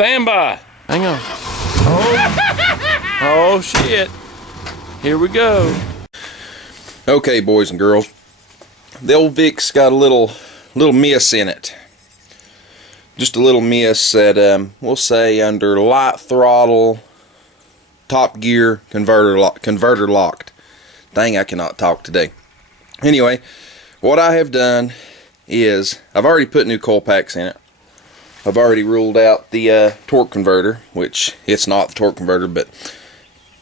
Stand by. Hang on. Oh shit. Here we go. Okay, boys and girls. The old Vic's got a little miss in it. Just a little miss at, we'll say, under light throttle, top gear, converter locked. Dang, I cannot talk today. Anyway, what I have done is I've already put new coil packs in it. I've already ruled out the torque converter, which it's not the torque converter, but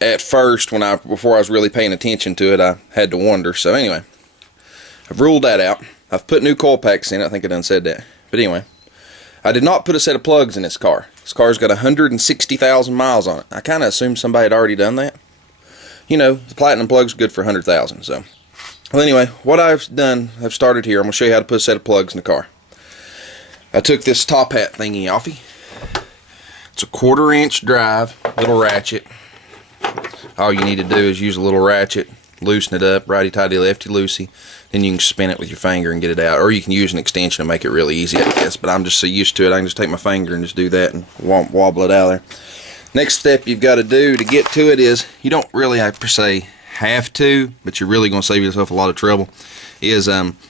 at first, before I was really paying attention to it, I had to wonder. So anyway, I've ruled that out. I've put new coil packs in it. I think I done said that. But anyway, I did not put a set of plugs in this car. This car's got 160,000 miles on it. I kind of assumed somebody had already done that. You know, the platinum plug's good for 100,000. So, well, anyway, what I've done, I've started here. I'm going to show you how to put a set of plugs in the car. I took this top hat thingy offy. It's a 1/4 inch drive, little ratchet. All you need to do is use a little ratchet, loosen it up, righty-tighty, lefty-loosey. Then you can spin it with your finger and get it out. Or you can use an extension to make it really easy, I guess. But I'm just so used to it, I can just take my finger and just do that and wobble it out of there. Next step you've got to do to get to it is, you don't really, per se, have to, but you're really going to save yourself a lot of trouble, is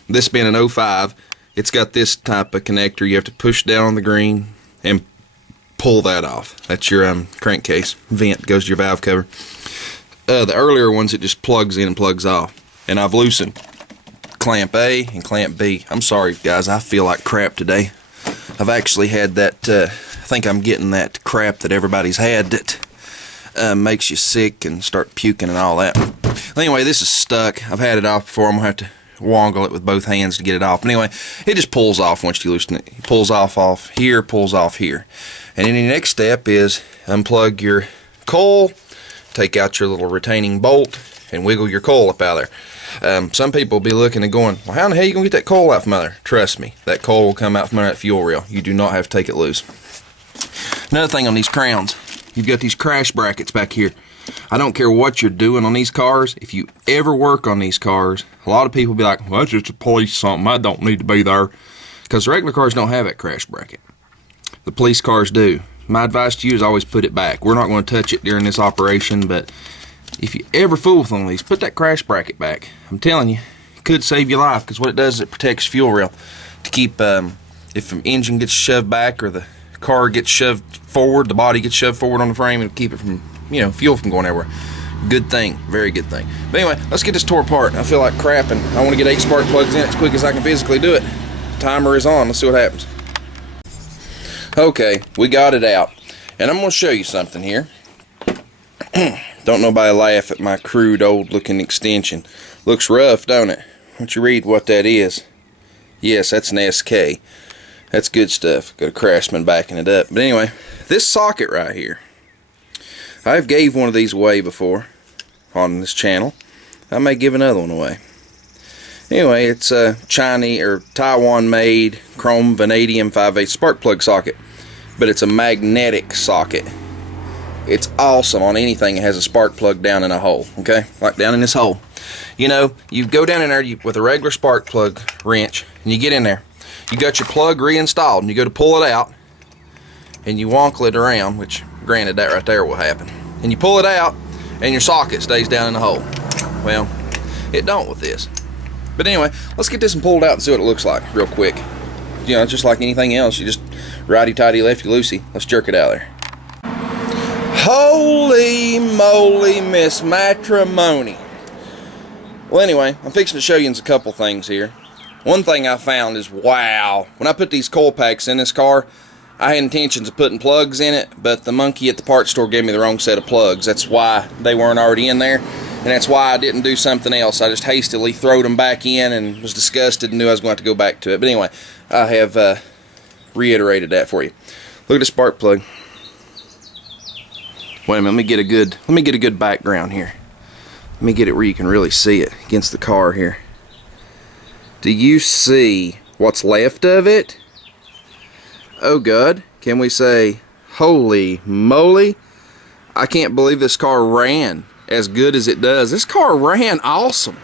this being an 05, it's got this type of connector. You have to push down on the green and pull that off. That's your crankcase vent, goes to your valve cover. The earlier ones, it just plugs in and plugs off. And I've loosened clamp A and clamp B. I'm sorry, guys, I feel like crap today. I've actually had that, I think I'm getting that crap that everybody's had that makes you sick and start puking and all that. Anyway, this is stuck. I've had it off before. I'm going to have to wongle it with both hands to get it off. But anyway, it just pulls off once you loosen it. It pulls off here, pulls off here. And then the next step is unplug your coil, take out your little retaining bolt, and wiggle your coil up out of there. Some people will be looking and going, well, how in the hell are you going to get that coil out from under there? Trust me, that coil will come out from under that fuel rail. You do not have to take it loose. Another thing on these crowns, you've got these crash brackets back here. I don't care what you're doing on these cars. If you ever work on these cars, a lot of people will be like, well, that's just a police something. I don't need to be there. Because the regular cars don't have that crash bracket. The police cars do. My advice to you is always put it back. We're not going to touch it during this operation, but if you ever fool with one of these, put that crash bracket back. I'm telling you, it could save your life, because what it does is it protects fuel rail to keep, if an engine gets shoved back or the car gets shoved forward, the body gets shoved forward on the frame, and keep it from, you know, fuel from going everywhere. Good thing, very good thing. But anyway, let's get this tore apart. I feel like crap, and I want to get 8 spark plugs in as quick as I can physically do it. Timer is on. Let's see what happens. Okay, we got it out, and I'm going to show you something here. Don't nobody laugh at my crude old looking extension. Looks rough, don't it? Why don't you read what that is? Yes, that's an SK. That's good stuff. Got a Craftsman backing it up. But anyway, this socket right here, I've gave one of these away before on this channel. I may give another one away. Anyway, it's a Chinese or Taiwan made chrome vanadium 5/8 spark plug socket, but it's a magnetic socket. It's awesome on anything that has a spark plug down in a hole, okay? Like down in this hole. You know, you go down in there with a regular spark plug wrench, and you get in there. You got your plug reinstalled, and you go to pull it out, and you wonkle it around, which, granted, that right there will happen. And you pull it out, and your socket stays down in the hole. Well, it don't with this. But anyway, let's get this one pulled out and see what it looks like real quick. You know, just like anything else, you just righty-tighty, lefty-loosey. Let's jerk it out of there. Holy moly, Miss Matrimony. Well, anyway, I'm fixing to show you a couple things here. One thing I found is, wow, when I put these coil packs in this car, I had intentions of putting plugs in it, but the monkey at the parts store gave me the wrong set of plugs. That's why they weren't already in there, and that's why I didn't do something else. I just hastily throwed them back in and was disgusted and knew I was going to have to go back to it. But anyway, I have reiterated that for you. Look at the spark plug. Wait a minute, let me get a good background here. Let me get it where you can really see it against the car here. Do you see what's left of it? Oh God, can we say, holy moly, I can't believe this car ran as good as it does. This car ran awesome.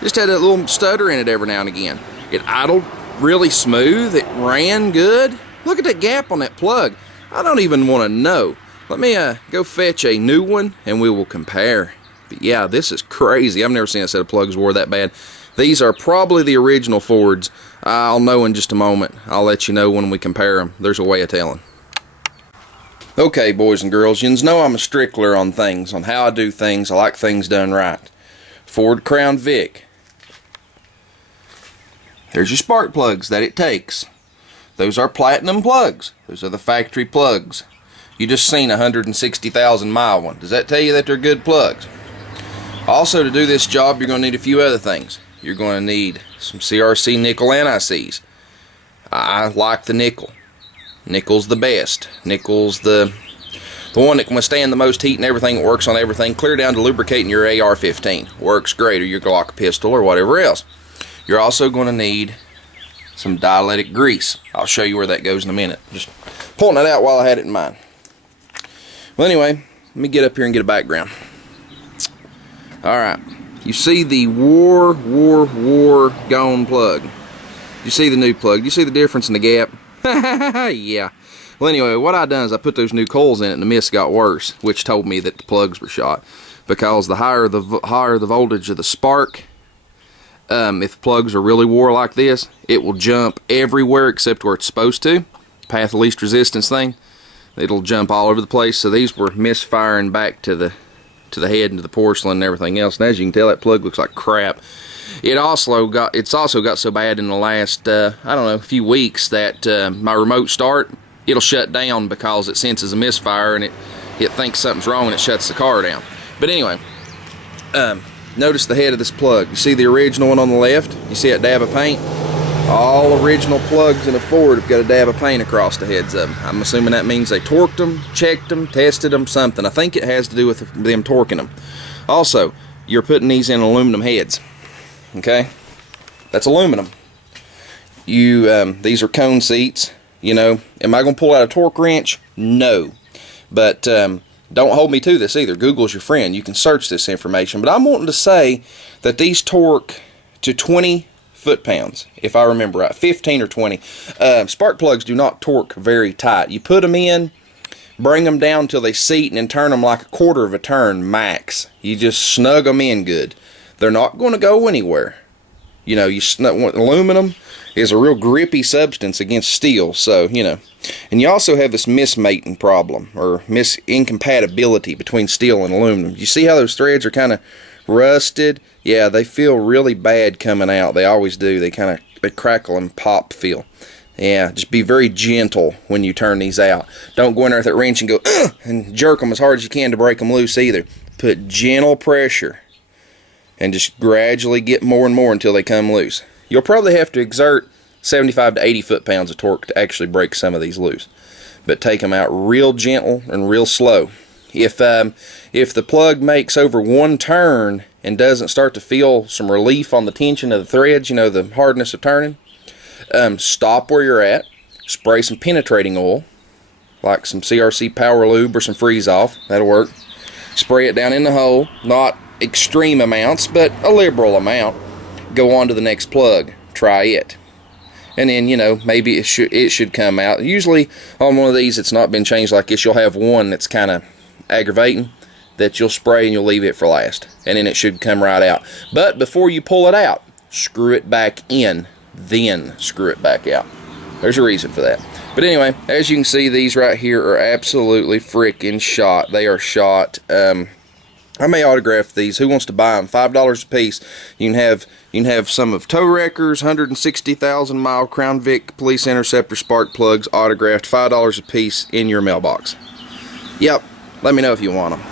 Just had a little stutter in it every now and again. It idled really smooth, it ran good. Look at that gap on that plug. I don't even want to know. Let me go fetch a new one and we will compare. But yeah, this is crazy. I've never seen a set of plugs wore that bad. These are probably the original Fords. I'll know in just a moment. I'll let you know when we compare them. There's a way of telling. Okay, boys and girls, you know I'm a stickler on things, on how I do things. I like things done right. Ford Crown Vic. There's your spark plugs that it takes. Those are platinum plugs. Those are the factory plugs. You just seen a 160,000 mile one. Does that tell you that they're good plugs? Also, to do this job, you're going to need a few other things. You're going to need some CRC nickel anti-seize. I like the nickel. Nickel's the best. Nickel's the one that can withstand the most heat and everything. It works on everything, clear down to lubricating your AR-15. Works great, or your Glock pistol, or whatever else. You're also going to need some dielectric grease. I'll show you where that goes in a minute. Just pulling it out while I had it in mind. Well, anyway, let me get up here and get a background. Alright, you see the war gone plug. You see the new plug. You see the difference in the gap? Yeah. Well, anyway, what I done is I put those new coils in it and the mist got worse, which told me that the plugs were shot. Because the higher the voltage of the spark, if plugs are really wore like this, it will jump everywhere except where it's supposed to. Path of least resistance thing. It'll jump all over the place. So these were misfiring back to the head and to the porcelain and everything else. And as you can tell, that plug looks like crap. It's also got so bad in the last I don't know, few weeks that my remote start, it'll shut down because it senses a misfire and it thinks something's wrong and it shuts the car down. But anyway, notice the head of this plug. You see the original one on the left? You see that dab of paint? All original plugs in a Ford have got a dab of paint across the heads of them. I'm assuming that means they torqued them, checked them, tested them, something. I think it has to do with them torquing them. Also, you're putting these in aluminum heads. Okay? That's aluminum. These are cone seats. You know, am I going to pull out a torque wrench? No. But don't hold me to this either. Google's your friend. You can search this information. But I'm wanting to say that these torque to 20 foot-pounds, if I remember right. 15 or 20. Spark plugs do not torque very tight. You put them in, bring them down till they seat, and then turn them like a quarter of a turn max. You just snug them in good. They're not going to go anywhere. You know, aluminum is a real grippy substance against steel, so, you know. And you also have this mismating problem, or incompatibility between steel and aluminum. You see how those threads are kind of rusted? Yeah, they feel really bad coming out. They always do. They crackle and pop feel. Yeah, just be very gentle when you turn these out. Don't go in there with that wrench and go, and jerk them as hard as you can to break them loose either. Put gentle pressure and just gradually get more and more until they come loose. You'll probably have to exert 75 to 80 foot-pounds of torque to actually break some of these loose. But take them out real gentle and real slow. If the plug makes over one turn and doesn't start to feel some relief on the tension of the threads, you know, the hardness of turning, stop where you're at, spray some penetrating oil, like some CRC Power Lube or some Freeze Off. That'll work. Spray it down in the hole, not extreme amounts, but a liberal amount. Go on to the next plug. Try it. And then, you know, maybe it should come out. Usually on one of these it's not been changed like this, you'll have one that's kind of aggravating that you'll spray and you'll leave it for last. And then it should come right out. But before you pull it out, screw it back in, then screw it back out. There's a reason for that. But anyway, as you can see, these right here are absolutely freaking shot. They are shot. I may autograph these. Who wants to buy them? $5 a piece. You can have some of Tow Wrecker's 160,000 mile Crown Vic Police Interceptor spark plugs autographed, $5 a piece in your mailbox. Yep. Let me know if you want them.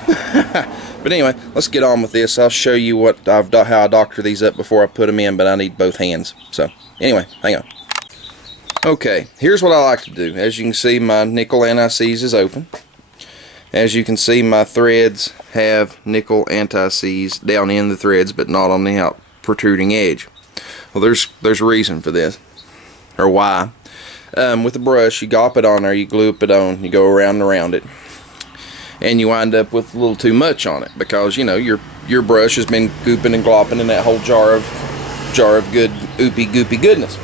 But anyway, let's get on with this. I'll show you how I doctor these up before I put them in, but I need both hands. So anyway, hang on. Okay, here's what I like to do. As you can see, my nickel anti-seize is open. As you can see, my threads have nickel anti-seize down in the threads, but not on the out protruding edge. Well, there's a reason for this, or why. With a brush, you gop it on there, you glue it on, you go around and around it, and you wind up with a little too much on it because, you know, your brush has been gooping and glopping in that whole jar of good oopy goopy goodness.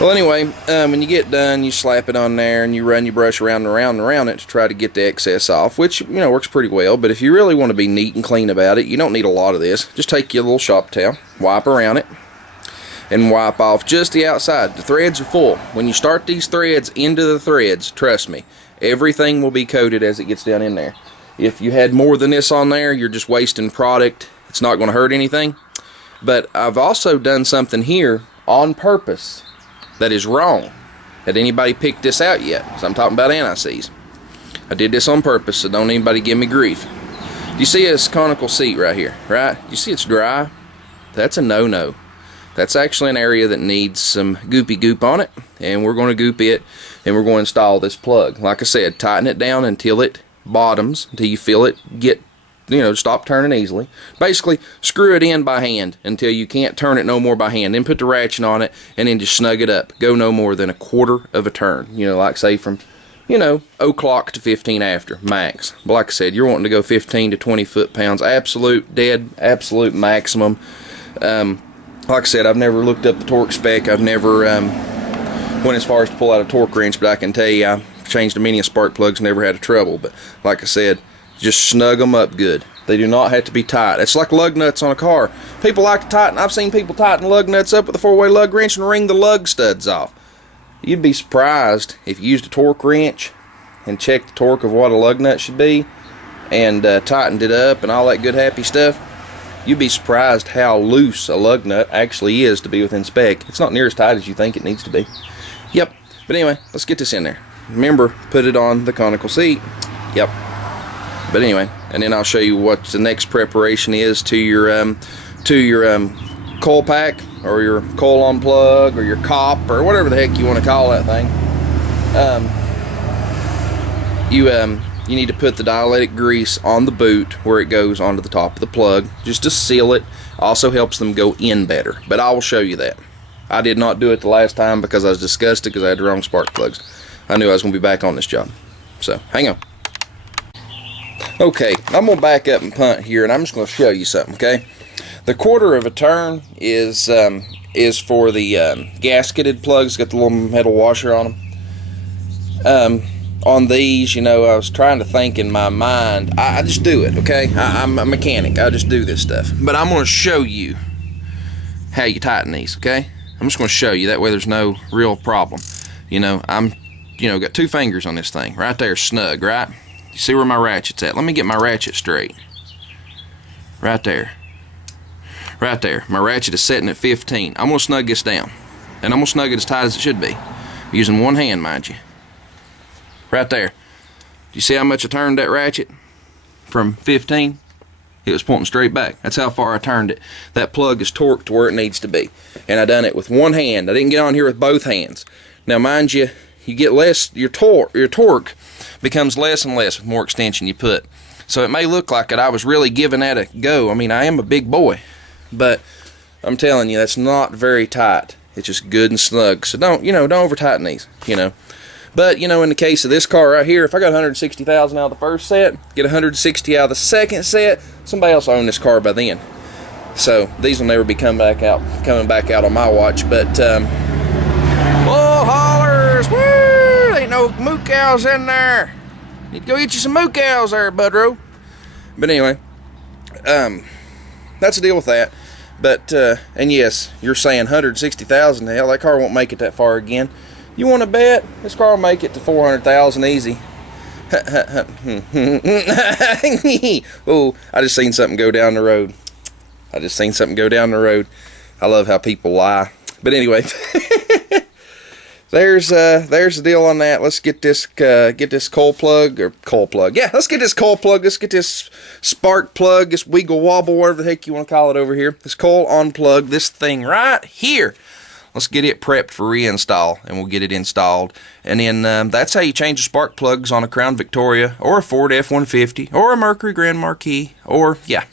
Well, anyway, when you get done, you slap it on there and you run your brush around and around and around it to try to get the excess off, which, you know, works pretty well. But if you really want to be neat and clean about it, you don't need a lot of this. Just take your little shop towel, wipe around it, and wipe off just the outside. The threads are full. When you start these threads into the threads, trust me, everything will be coated as it gets down in there. If you had more than this on there, you're just wasting product. It's not going to hurt anything. But I've also done something here on purpose that is wrong. Had anybody picked this out yet? So I'm talking about anti-seize. I did this on purpose, so don't anybody give me grief. You see this conical seat right here, right? You see it's dry? That's a no-no. That's actually an area that needs some goopy goop on it, and we're going to goop it, and we're going to install this plug. Like I said, tighten it down until it bottoms, until you feel it get, you know, stop turning easily. Basically, screw it in by hand until you can't turn it no more by hand. Then put the ratchet on it, and then just snug it up. Go no more than a quarter of a turn. You know, like say from, you know, o'clock to 15 after, max. But like I said, you're wanting to go 15 to 20 foot-pounds. Absolute dead, absolute maximum. Like I said, I've never looked up the torque spec. I've never went as far as to pull out a torque wrench, but I can tell you I've changed a many spark plugs, never had a trouble. But like I said, just snug them up good. They do not have to be tight. It's like lug nuts on a car. People like to tighten. I've seen people tighten lug nuts up with a 4-way lug wrench and wring the lug studs off. You'd be surprised if you used a torque wrench and checked the torque of what a lug nut should be and tightened it up and all that good happy stuff. You'd be surprised how loose a lug nut actually is to be within spec. It's not near as tight as you think it needs to be. Yep. But anyway, let's get this in there. Remember, put it on the conical seat. Yep. But anyway, and then I'll show you what the next preparation is to your coil pack or your coil on plug or your cop or whatever the heck you want to call that thing. You need to put the dielectric grease on the boot where it goes onto the top of the plug, just to seal it. Also helps them go in better, but I will show you that. I did not do it the last time because I was disgusted because I had the wrong spark plugs. I knew I was going to be back on this job. So, hang on. Okay, I'm going to back up and punt here, and I'm just going to show you something, okay? The quarter of a turn is for the gasketed plugs. Got the little metal washer on them. On these, you know, I was trying to think in my mind. I just do it, okay? I'm a mechanic. I just do this stuff. But I'm going to show you how you tighten these, okay? I'm just going to show you. That way there's no real problem. You know, got 2 fingers on this thing. Right there, snug, right? You see where my ratchet's at? Let me get my ratchet straight. Right there. Right there. My ratchet is setting at 15. I'm going to snug this down. And I'm going to snug it as tight as it should be. Using one hand, mind you. Right there. Do you see how much I turned that ratchet? From 15? It was pointing straight back. That's how far I turned it. That plug is torqued to where it needs to be. And I done it with one hand. I didn't get on here with both hands. Now mind you, you get less, your torque becomes less and less with more extension you put. So it may look like that I was really giving that a go. I mean, I am a big boy. But I'm telling you, that's not very tight. It's just good and snug. So don't over tighten these, you know. But, you know, in the case of this car right here, if I got 160,000 out of the first set, get 160 out of the second set, somebody else will own this car by then. So these will never be coming back out on my watch. But whoa, hollers, woo! Ain't no moo cows in there. Need to go get you some moo cows there, Budro. But anyway, that's the deal with that. But and yes, you're saying 160,000. Hell, that car won't make it that far again. You want to bet this car will make it to 400,000 easy? Oh, I just seen something go down the road. I love how people lie. But anyway, there's the deal on that. Let's get this coil plug. Yeah, let's get this coil plug. Let's get this spark plug, this wiggle wobble, whatever the heck you want to call it over here. This coil unplug, this thing right here. Let's get it prepped for reinstall, and we'll get it installed. And then that's how you change the spark plugs on a Crown Victoria, or a Ford F-150, or a Mercury Grand Marquis, or the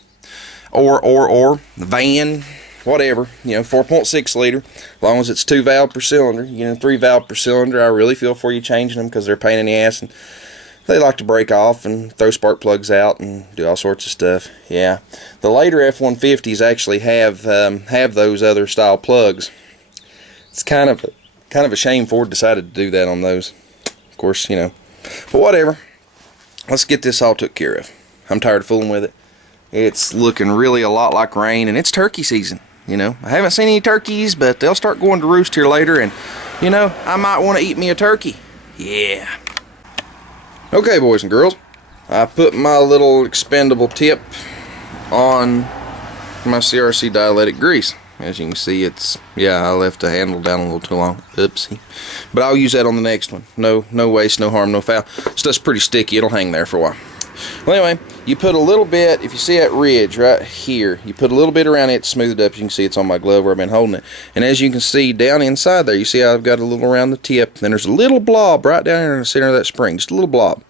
van, whatever. You know, 4.6 liter, as long as it's 2 valve per cylinder. You know, 3 valve per cylinder. I really feel for you changing them because they're a pain in the ass, and they like to break off and throw spark plugs out and do all sorts of stuff. Yeah, the later F-150s actually have those other style plugs. It's kind of Kind of a shame Ford decided to do that on those. Of course, you know. But whatever. Let's get this all took care of. I'm tired of fooling with it. It's looking really a lot like rain, and it's turkey season. You know, I haven't seen any turkeys, but they'll start going to roost here later, and you know, I might want to eat me a turkey. Yeah. Okay, boys and girls, I put my little expendable tip on my CRC dielectric grease. As you can see, I left the handle down a little too long. Oopsie. But I'll use that on the next one. No waste, no harm, no foul. Stuff's pretty sticky. It'll hang there for a while. Well, anyway, you put a little bit, if you see that ridge right here, you put a little bit around it to smooth it up. You can see it's on my glove where I've been holding it. And as you can see down inside there, you see I've got a little around the tip. Then there's a little blob right down here in the center of that spring, just a little blob.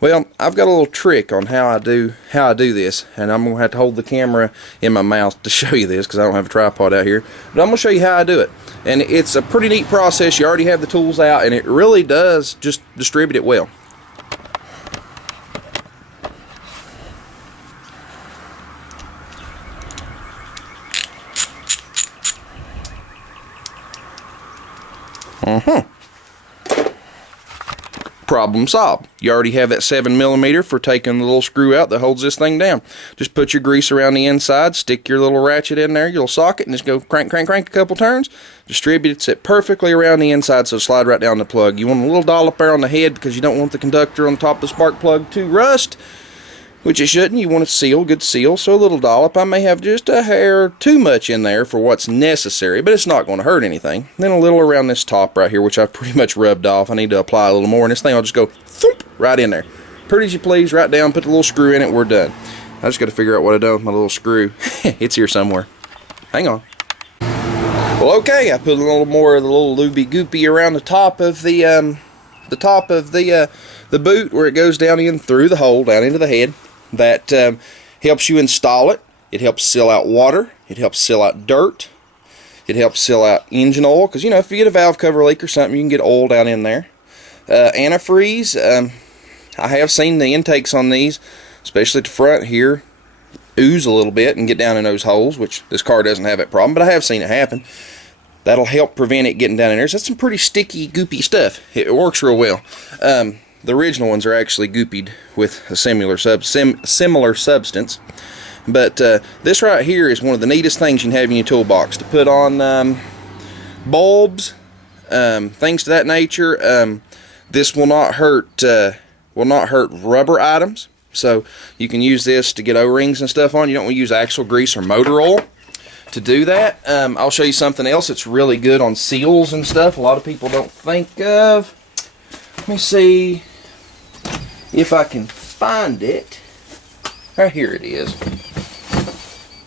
Well, I've got a little trick on how I do this, and I'm going to have to hold the camera in my mouth to show you this because I don't have a tripod out here. But I'm going to show you how I do it. And it's a pretty neat process. You already have the tools out, and it really does just distribute it well. Problem solved. You already have that 7mm for taking the little screw out that holds this thing down. Just put your grease around the inside, stick your little ratchet in there, your little socket, and just go crank, crank, crank a couple turns. Distribute it perfectly around the inside so it'll slide right down the plug. You want a little dollop there on the head because you don't want the conductor on the top of the spark plug to rust, which it shouldn't. You want it sealed, good seal, so a little dollop. I may have just a hair too much in there for what's necessary, but it's not going to hurt anything. Then a little around this top right here, which I've pretty much rubbed off. I need to apply a little more, and this thing will just go thump right in there. Pretty as you please, right down, put the little screw in it, we're done. I just got to figure out what I do with my little screw. It's here somewhere. Hang on. Well, okay, I put a little more of the little looby goopy around the top of the boot where it goes down in through the hole, down into the head. That helps you install it. It helps seal out water. It helps seal out dirt. It helps seal out engine oil, because you know, if you get a valve cover leak or something, you can get oil down in there. Antifreeze. I have seen the intakes on these, especially at the front here, ooze a little bit and get down in those holes, which this car doesn't have that problem, but I have seen it happen. That'll help prevent it getting down in there. So that's some pretty sticky, goopy stuff. It works real well. The original ones are actually goopied with a similar substance. But this right here is one of the neatest things you can have in your toolbox to put on bulbs, things to that nature. This will not hurt rubber items. So you can use this to get O-rings and stuff on. You don't want to use axle grease or motor oil to do that. I'll show you something else that's really good on seals and stuff. A lot of people don't think of. Let me see if I can find it. Right here it is.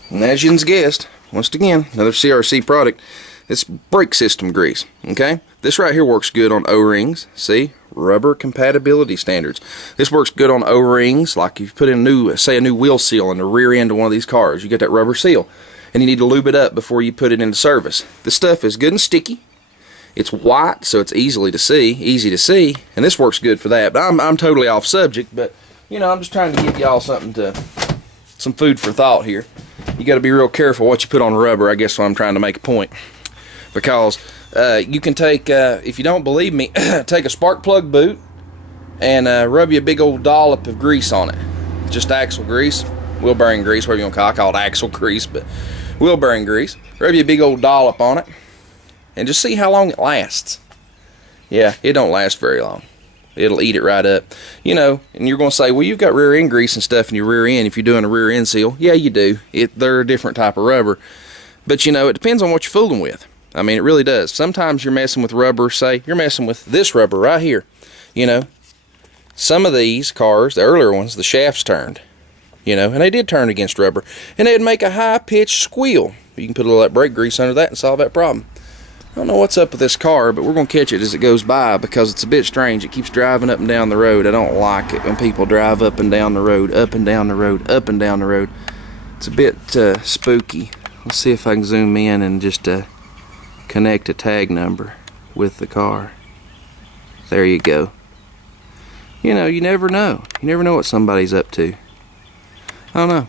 And as you guessed, once again, another CRC product. It's brake system grease. Okay, this right here works good on O-rings. See, rubber compatibility standards. This works good on O-rings, like if you put in a new wheel seal in the rear end of one of these cars. You get that rubber seal, and you need to lube it up before you put it into service. This stuff is good and sticky. It's white, so it's easy to see, and this works good for that. But I'm totally off subject, but you know, I'm just trying to give y'all some food for thought here. You got to be real careful what you put on rubber. I guess what I'm trying to make a point, because you can take, if you don't believe me, take a spark plug boot and rub you a big old dollop of grease on it. Just axle grease, wheel bearing grease, whatever you want to call it. I call it axle grease, but wheel bearing grease. Rub you a big old dollop on it, and just see how long it lasts. Yeah, it don't last very long. It'll eat it right up. You know, and you're going to say, well, you've got rear end grease and stuff in your rear end if you're doing a rear end seal. Yeah, you do. They're a different type of rubber. But, you know, it depends on what you're fooling with. I mean, it really does. Sometimes you're messing with rubber, say, you're messing with this rubber right here. You know, some of these cars, the earlier ones, the shafts turned. You know, and they did turn against rubber. And they'd make a high-pitched squeal. You can put a little of that brake grease under that and solve that problem. I don't know what's up with this car, but we're going to catch it as it goes by because it's a bit strange. It keeps driving up and down the road. I don't like it when people drive up and down the road, up and down the road, up and down the road. It's a bit spooky. Let's see if I can zoom in and just connect a tag number with the car. There you go. You know, you never know. You never know what somebody's up to. I don't know.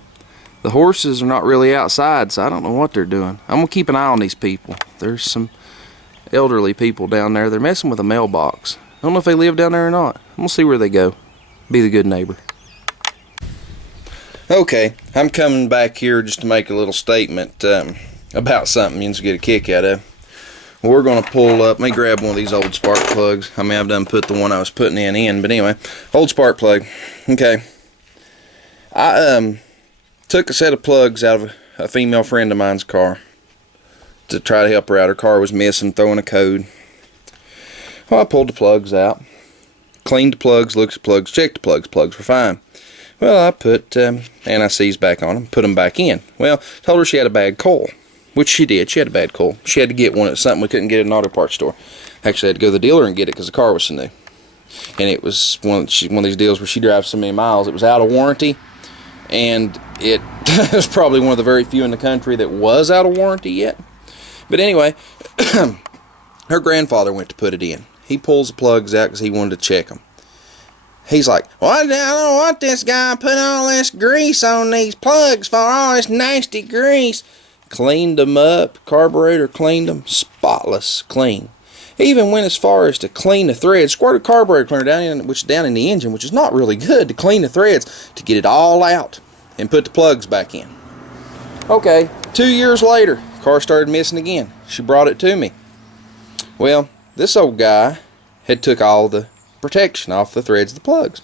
The horses are not really outside, so I don't know what they're doing. I'm going to keep an eye on these people. There's some elderly people down there. They're messing with a mailbox. I don't know if they live down there or not. I'm gonna see where they go. Be the good neighbor. Okay, I'm coming back here just to make a little statement about something you can get a kick out of. We're going to pull up, let me grab one of these old spark plugs. I mean, I've done put the one I was putting in, but anyway, old spark plug. Okay, I took a set of plugs out of a female friend of mine's car to try to help her out. Her car was missing, throwing a code. Well, I pulled the plugs out, cleaned the plugs, looked at the plugs, checked the plugs. Plugs were fine. Well, I put anti-seize back on them, put them back in. Well, told her she had a bad coil, which she did. She had a bad coil. She had to get one at something we couldn't get at an auto parts store. Actually, I had to go to the dealer and get it because the car was so new. And it was one of these deals where she drives so many miles. It was out of warranty, and it was probably one of the very few in the country that was out of warranty yet. But anyway, her grandfather went to put it in. He pulls the plugs out because he wanted to check them. He's like, well, I don't want this guy putting all this grease on these plugs for, all this nasty grease. Cleaned them up, carburetor cleaned them, spotless clean. He even went as far as to clean the threads, squirted carburetor cleaner down in the engine, which is not really good, to clean the threads, to get it all out and put the plugs back in. Okay, 2 years later, car started missing again. She brought it to me. Well, this old guy had took all the protection off the threads of the plugs.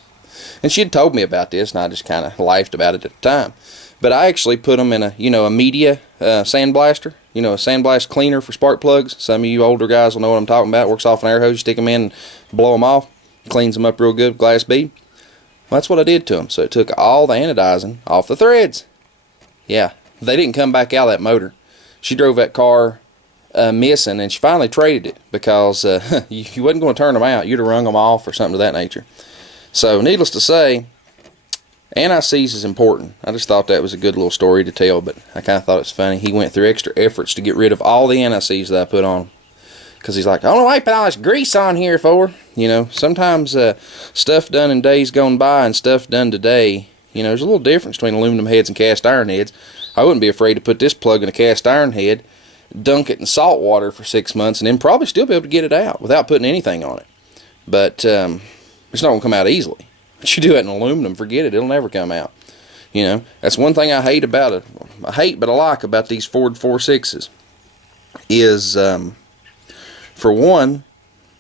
And she had told me about this, and I just kind of laughed about it at the time. But I actually put them in a media sandblaster, a sandblast cleaner for spark plugs. Some of you older guys will know what I'm talking about. It works off an air hose, you stick them in and blow them off. Cleans them up real good, glass bead. Well, that's what I did to them. So it took all the anodizing off the threads. Yeah, they didn't come back out of that motor. She drove that car missing, and she finally traded it because you wasn't going to turn them out. You'd have wrung them off or something of that nature. So needless to say, anti-seize is important. I just thought that was a good little story to tell, but I kind of thought it was funny. He went through extra efforts to get rid of all the anti-seize that I put on him, because he's like, I don't know why I put all this grease on here for. Sometimes stuff done in days gone by and stuff done today, there's a little difference between aluminum heads and cast iron heads. I wouldn't be afraid to put this plug in a cast iron head, dunk it in salt water for 6 months, and then probably still be able to get it out without putting anything on it. But it's not going to come out easily. But you do it in aluminum, forget it, it'll never come out. That's one thing I hate about it. I hate, but I like about these Ford 4.6s is, for one,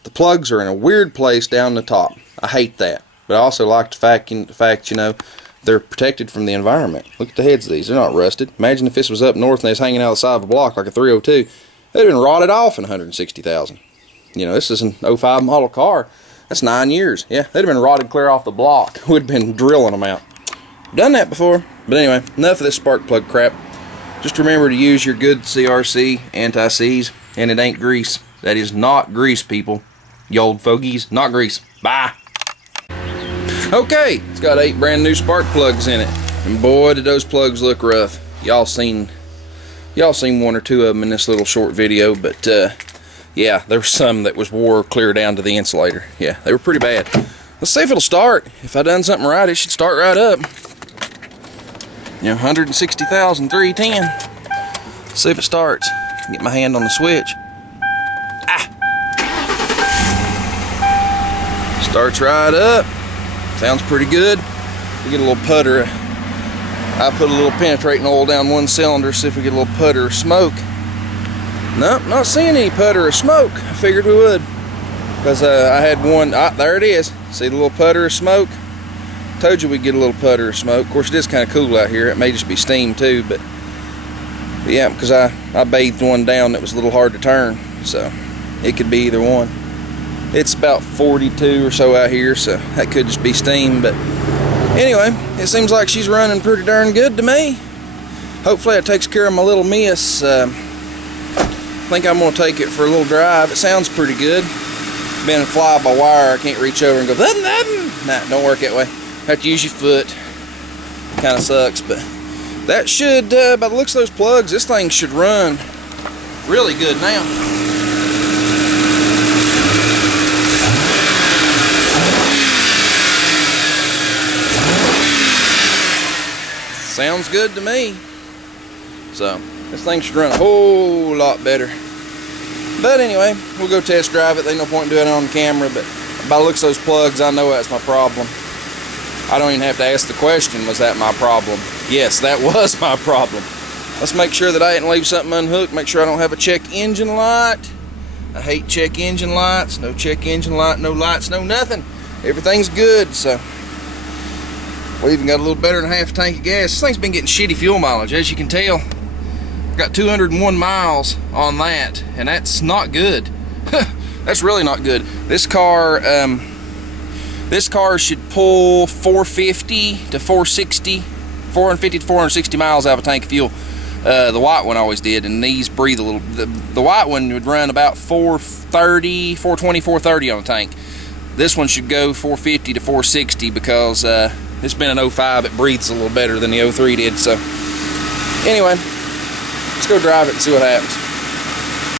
the plugs are in a weird place down the top. I hate that. But I also like the fact, they're protected from the environment. Look at the heads of these. They're not rusted. Imagine if this was up north and they was hanging out the side of a block like a 302. They'd have been rotted off in 160,000. This is an 05 model car. That's 9 years. Yeah, they'd have been rotted clear off the block. We'd been drilling them out. Done that before. But anyway, enough of this spark plug crap. Just remember to use your good CRC anti-seize, and it ain't grease. That is not grease, people. You old fogies, not grease. Bye. Okay, it's got 8 brand new spark plugs in it, and boy did those plugs look rough. Y'all seen 1 or 2 of them in this little short video, but yeah, there was some that was wore clear down to the insulator. Yeah, they were pretty bad. Let's see if it'll start. If I done something right, it should start right up. 160,000, 310. Let's see if it starts. Get my hand on the switch. Starts right up. Sounds pretty good. We get a little putter. I put a little penetrating oil down one cylinder, see if we get a little putter or smoke. Nope, not seeing any putter or smoke. I figured we would, because I had one. There it is. See the little putter or smoke? Told you we'd get a little putter or smoke. Of course, it is kind of cool out here. It may just be steam too, but yeah, because I bathed one down that was a little hard to turn, so it could be either one. It's about 42 or so out here, so that could just be steam. But anyway, it seems like she's running pretty darn good to me. Hopefully it takes care of my little miss. I think I'm going to take it for a little drive. It sounds pretty good. Being fly by wire, I can't reach over and go, nah, don't work that way. Have to use your foot. Kind of sucks, but that should, by the looks of those plugs, this thing should run really good now. Sounds good to me. So this thing should run a whole lot better. But anyway, we'll go test drive it. There's no point in doing it on camera, but by the looks of those plugs, I know that's my problem. I don't even have to ask the question, was that my problem? Yes, that was my problem. Let's make sure that I didn't leave something unhooked. Make sure I don't have a check engine light. I hate check engine lights. No check engine light, no lights, no nothing. Everything's good, so. We even got a little better than half a tank of gas. This thing's been getting shitty fuel mileage, as you can tell. Got 201 miles on that, and that's not good. That's really not good. This car should pull 450 to 460, 450 to 460 miles out of a tank of fuel. The white one always did, and these breathe a little. The white one would run about 430, 420, 430 on the tank. This one should go 450 to 460 because it's been an 05. It breathes a little better than the 03 did. So anyway, let's go drive it and see what happens.